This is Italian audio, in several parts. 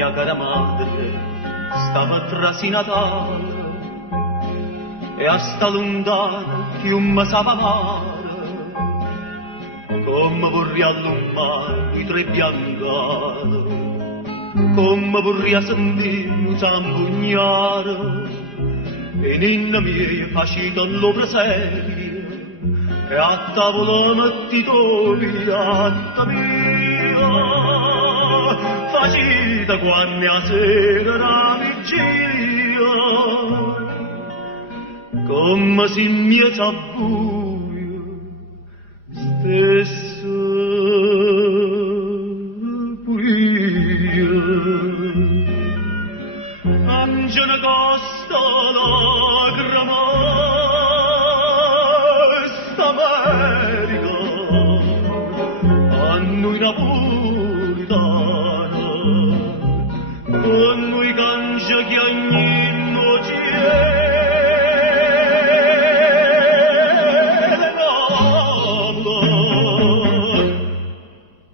Mia cara madre stava trasinata e a sta lontana fiumma sapeva mare, come vorrei allumare i tre biancate, come vorrei sentire un zambugnare, e ninna mia facita lo presedia, e a tavola mettito piatta mia, facita quando a sera la vigilia, come si miezza a buio, stessa pure. Angela costa lagrima, st'America, a noi napolitana, con noi cangia che ogni noce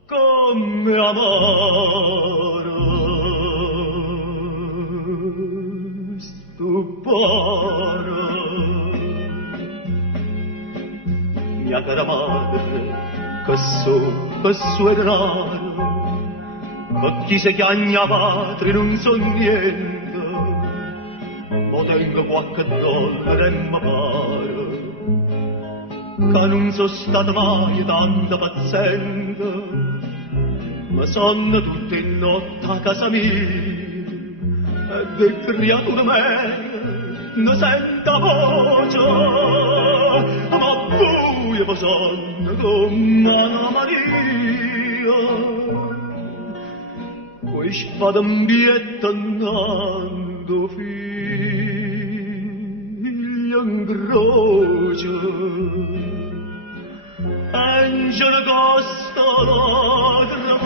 come amara stupara. Mia cara madre, che so è raro, ma chi se chiagna patria non so niente, ma tengo qualche dollaro e mi pare che non so stata mai tanta paziente, ma sono tutte notte a casa mia e del creatura mea non sento voce, ma buio mi sono come Anna Maria, coi spada ambietta andando figlio in croce. Angela costa lagrima,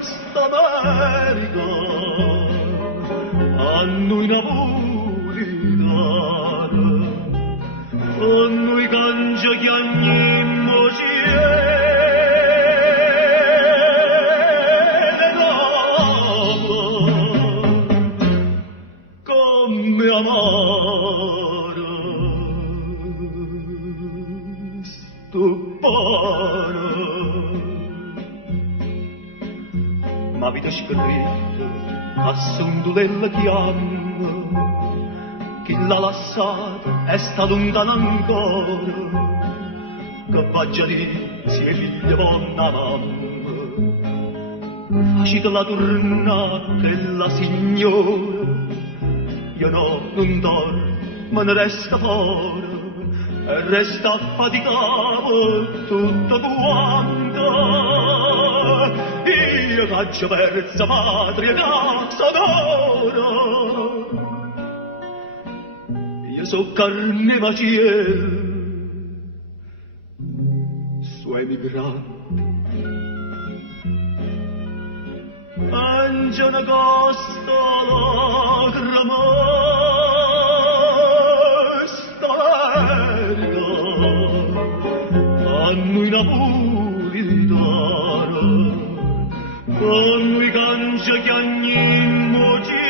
st'America, a noi napolitana, a noi cangia che ogni moce come amara stupara. Ma vita scritta a sonno della chiamma, chi l'ha lasciata è sta lontana ancora, che vaggia lì si è figlia buona mamma, facita la tornata e la signora, io no, non dormo, ma ne resta fuori, e resta affaticato tutto quanto. Io faccio persa patria casa d'oro, io so carne maciel, su emigrante. Angela costa lagrima, st'America, a noi napolitana, con noi cangia che ogni moci